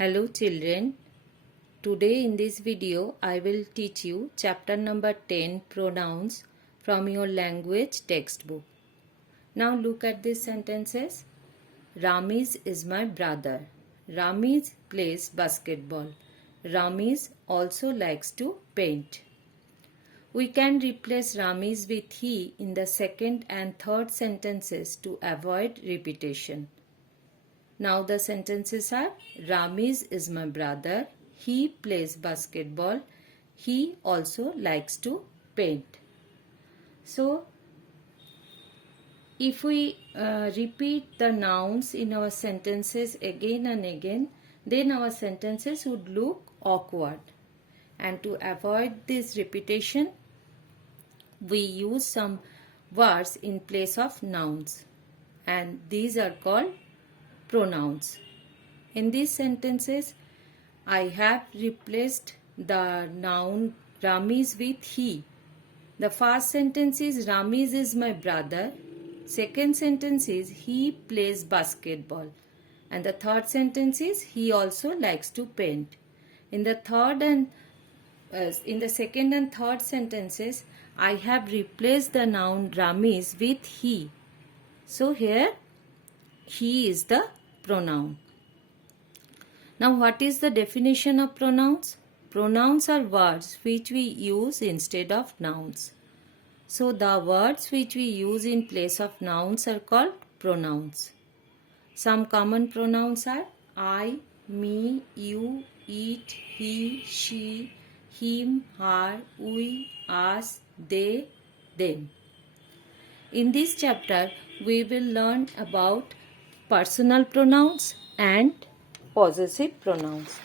Hello children, today in this video I will teach you chapter number 10 pronouns from your language textbook. Now look at these sentences. Ramiz is my brother. Ramiz plays basketball. Ramiz also likes to paint. We can replace Ramiz with he in the second and third sentences to avoid repetition. Now the sentences are Ramiz is my brother. He plays basketball. He also likes to paint. So if we repeat the nouns in our sentences again and again, then our sentences would look awkward. And to avoid this repetition, we use some words in place of nouns. And these are called pronouns. In these sentences, I have replaced the noun Ramiz with he. The first sentence is Ramiz is my brother. Second sentence is he plays basketball. And the third sentence is he also likes to paint. In the second and third sentences, I have replaced the noun Ramiz with he. So here he is the pronoun. Now what is the definition of pronouns? Pronouns are words which we use instead of nouns. So the words which we use in place of nouns are called pronouns. Some common pronouns are I, me, you, it, he, she, him, her, we, us, they, them. In this chapter, we will learn about personal pronouns and possessive pronouns.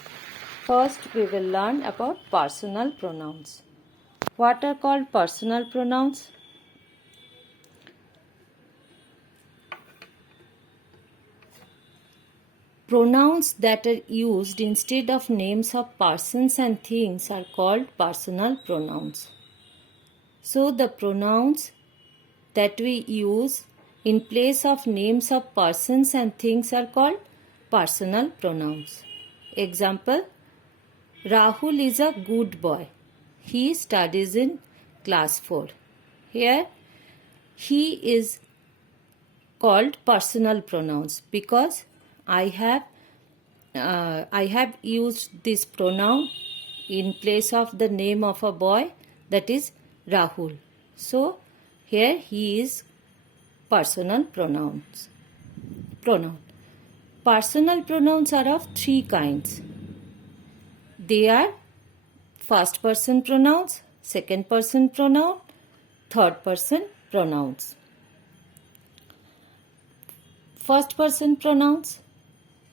First, we will learn about personal pronouns. What are called personal pronouns? Pronouns that are used instead of names of persons and things are called personal pronouns. So, the pronouns that we use in place of names of persons and things are called personal pronouns. Example, Rahul is a good boy. He studies in class 4. Here, he is called personal pronouns because I have used this pronoun in place of the name of a boy, that is Rahul. So, here he is personal pronouns. Personal pronouns are of three kinds. They are first person pronouns, second person pronoun, third person pronouns. First person pronouns.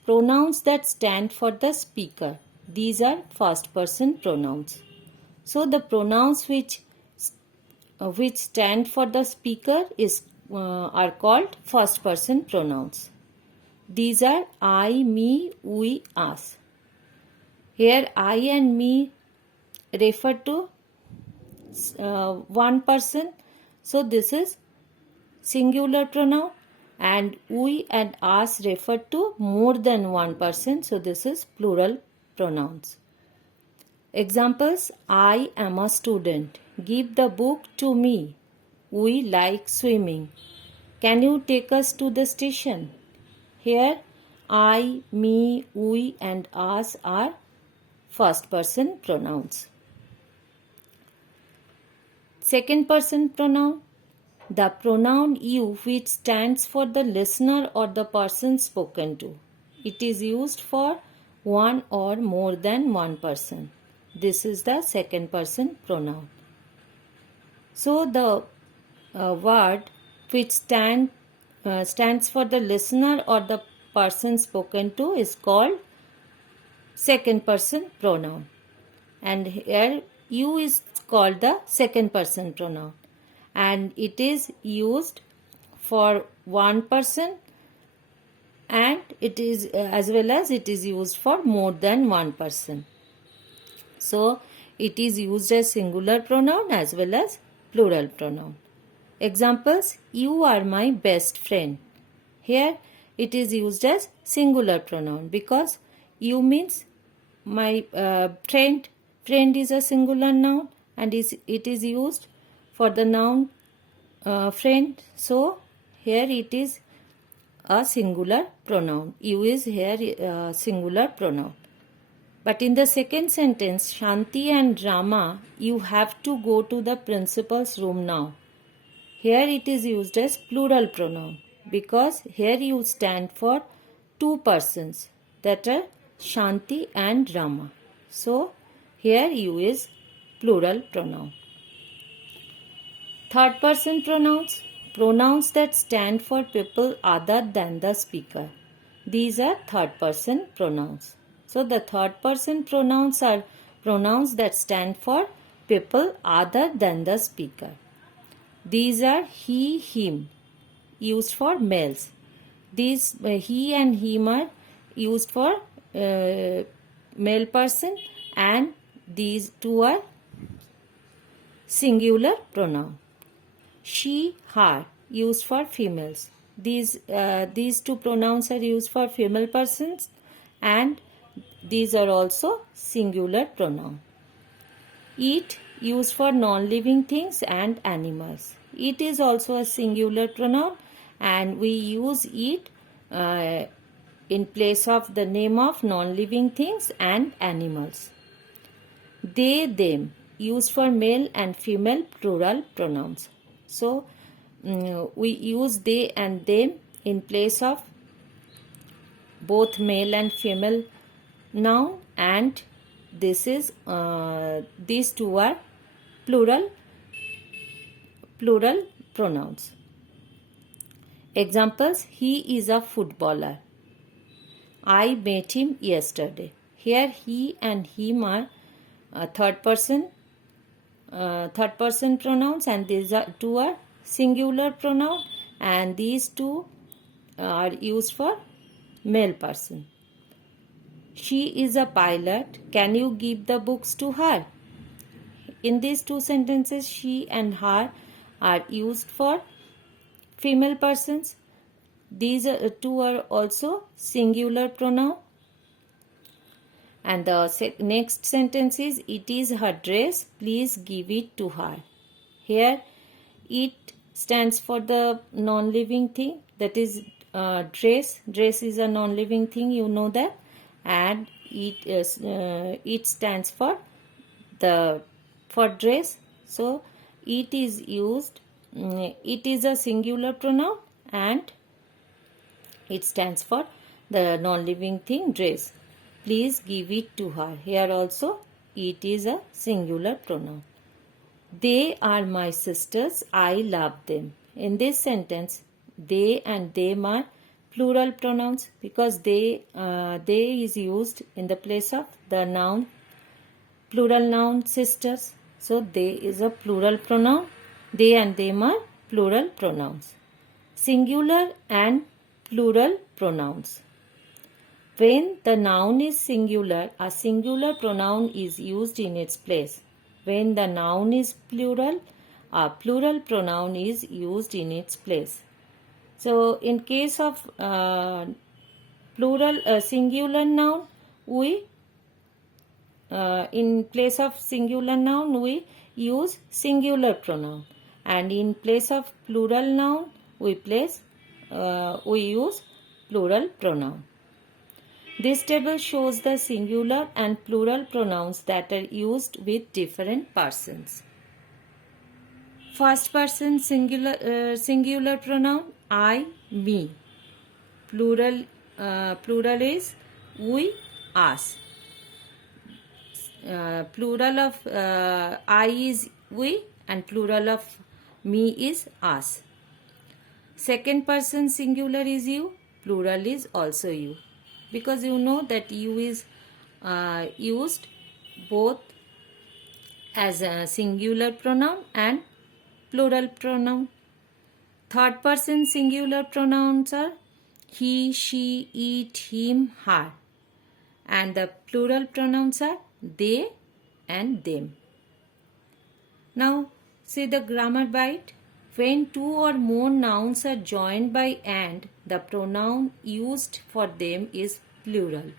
Pronouns that stand for the speaker. These are first person pronouns. So the pronouns which stand for the speaker are called first person pronouns. These are I, me, we, us. Here I and me refer to one person. So this is singular pronoun. And we and us refer to more than one person. So this is plural pronouns. Examples, I am a student. Give the book to me. We like swimming. Can you take us to the station? Here, I, me, we and us are first person pronouns. Second person pronoun. The pronoun you which stands for the listener or the person spoken to. It is used for one or more than one person. This is the second person pronoun. So the word which stands for the listener or the person spoken to is called second person pronoun. And here you is called the second person pronoun. And it is used for one person and it is as well as it is used for more than one person. So it is used as singular pronoun as well as plural pronoun. Examples, you are my best friend. Here it is used as singular pronoun because You means my friend. Friend is a singular noun and it is used for the noun friend. So here it is a singular pronoun. You is here a singular pronoun. But in the second sentence, Shanti and Rama, you have to go to the principal's room now. Here it is used as plural pronoun because here you stand for two persons, that are Shanti and Rama. So here you is plural pronoun. Third person pronouns. Pronouns that stand for people other than the speaker. These are third person pronouns. So the third person pronouns are pronouns that stand for people other than the speaker. These are he, him, used for males. These he and him are used for male person, and these two are singular pronoun. She, her, used for females. These two pronouns are used for female persons, and these are also singular pronoun. It, used for non-living things and animals. It is also a singular pronoun, and we use it in place of the name of non-living things and animals. They, them, used for male and female plural pronouns. So we use they and them in place of both male and female noun, and this is these two are plural pronouns. Examples: he is a footballer. I met him yesterday. Here he and him are third person pronouns, and these are two are singular pronoun, and these two are used for male person. She is a pilot. Can you give the books to her? In these two sentences, she and her are used for female persons. These two are also singular pronoun. And the next sentence is, it is her dress, please give it to her. Here it stands for the non-living thing, that is dress. Dress is a non-living thing, you know that, and it stands for dress. So it is used, it is a singular pronoun and it stands for the non-living thing dress. Please give it to her. Here also it is a singular pronoun. They are my sisters. I love them. In this sentence, they and them are plural pronouns because they is used in the place of the noun, plural noun sisters. So they is a plural pronoun. They and them are plural pronouns. Singular and plural pronouns. When the noun is singular, a singular pronoun is used in its place. When the noun is plural, a plural pronoun is used in its place. So, in case of singular noun, we in place of singular noun we use singular pronoun, and in place of plural noun we use plural pronoun. This table shows the singular and plural pronouns that are used with different persons. First person singular pronoun I, me. Plural is we, us. Plural of I is we and plural of me is us. Second person singular is you, plural is also you. Because you know that you is used both as a singular pronoun and plural pronoun. Third person singular pronouns are he, she, it, him, her. And the plural pronouns are they and them. Now see the grammar bite. When two or more nouns are joined by and, the pronoun used for them is plural.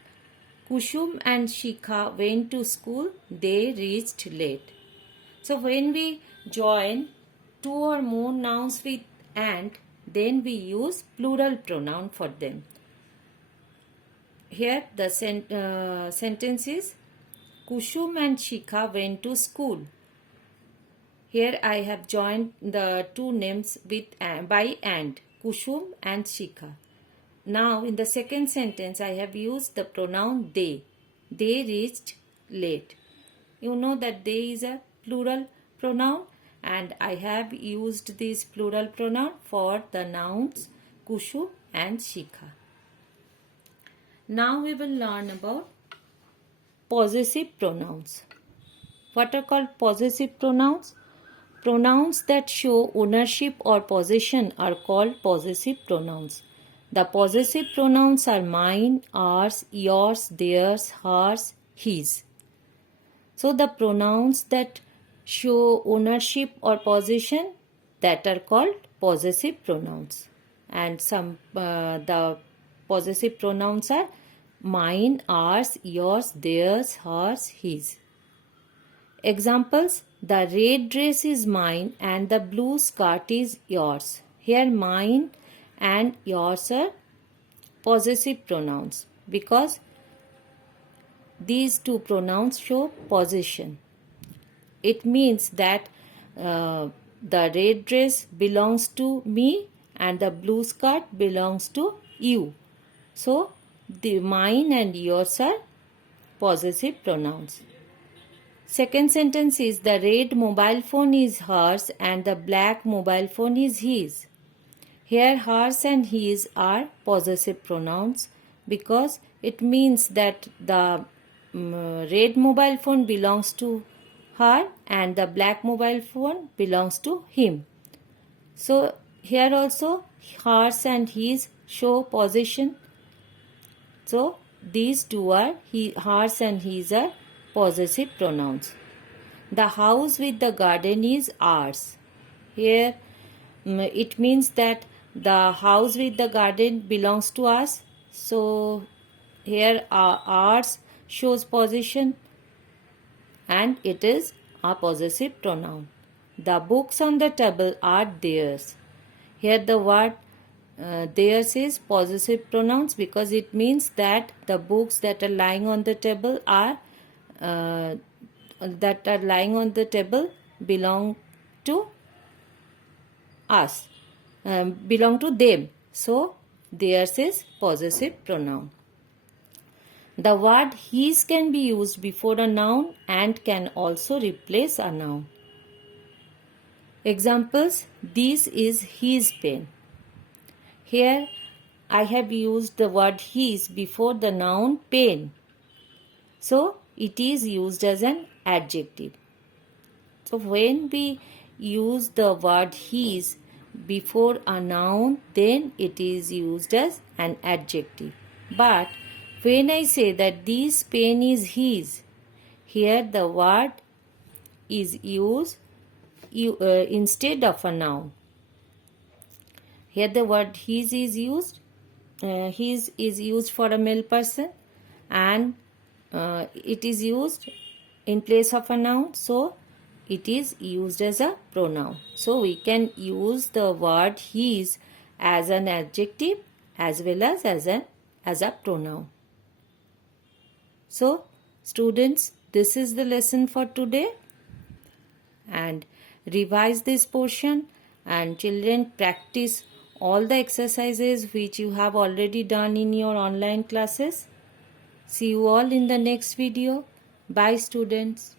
Kushum and Shikha went to school. They reached late. So when we join two or more nouns with and, then we use plural pronoun for them. Here the sentence is Kushum and Shikha went to school. Here I have joined the two names with by and, Kushum and Shikha. Now in the second sentence I have used the pronoun they. They reached late. You know that they is a plural pronoun, and I have used this plural pronoun for the nouns Kushum and Shikha. Now we will learn about possessive pronouns. What are called possessive pronouns? Pronouns that show ownership or possession are called possessive pronouns. The possessive pronouns are mine, ours, yours, theirs, hers, his. So the pronouns that show ownership or possession, that are called possessive pronouns. And the possessive pronouns are mine, ours, yours, theirs, hers, his. Examples: the red dress is mine and the blue skirt is yours. Here mine and yours are possessive pronouns because these two pronouns show possession. It means that the red dress belongs to me and the blue skirt belongs to you. So the mine and yours are possessive pronouns. Second sentence is the red mobile phone is hers and the black mobile phone is his. Here hers and his are possessive pronouns because it means that the red mobile phone belongs to her and the black mobile phone belongs to him. So here also hers and his show possession. So these two are hers and his are possessive pronouns. The house with the garden is ours. Here it means that the house with the garden belongs to us. So here ours shows possession and it is a possessive pronoun. The books on the table are theirs. Here the word theirs is possessive pronouns because it means that the books that are lying on the table belong to us, belong to them. So theirs is possessive pronoun. The word his can be used before a noun and can also replace a noun. Examples: this is his pen. Here I have used the word his before the noun pen. So it is used as an adjective. So when we use the word his before a noun, then it is used as an adjective. But when I say that this pen is his, here the word is used instead of a noun. Here the word his is used. His is used for a male person and it is used in place of a noun. So it is used as a pronoun. So we can use the word his as an adjective as well as a pronoun. So students, this is the lesson for today, and revise this portion, and children practice all the exercises which you have already done in your online classes. See you all in the next video. Bye students.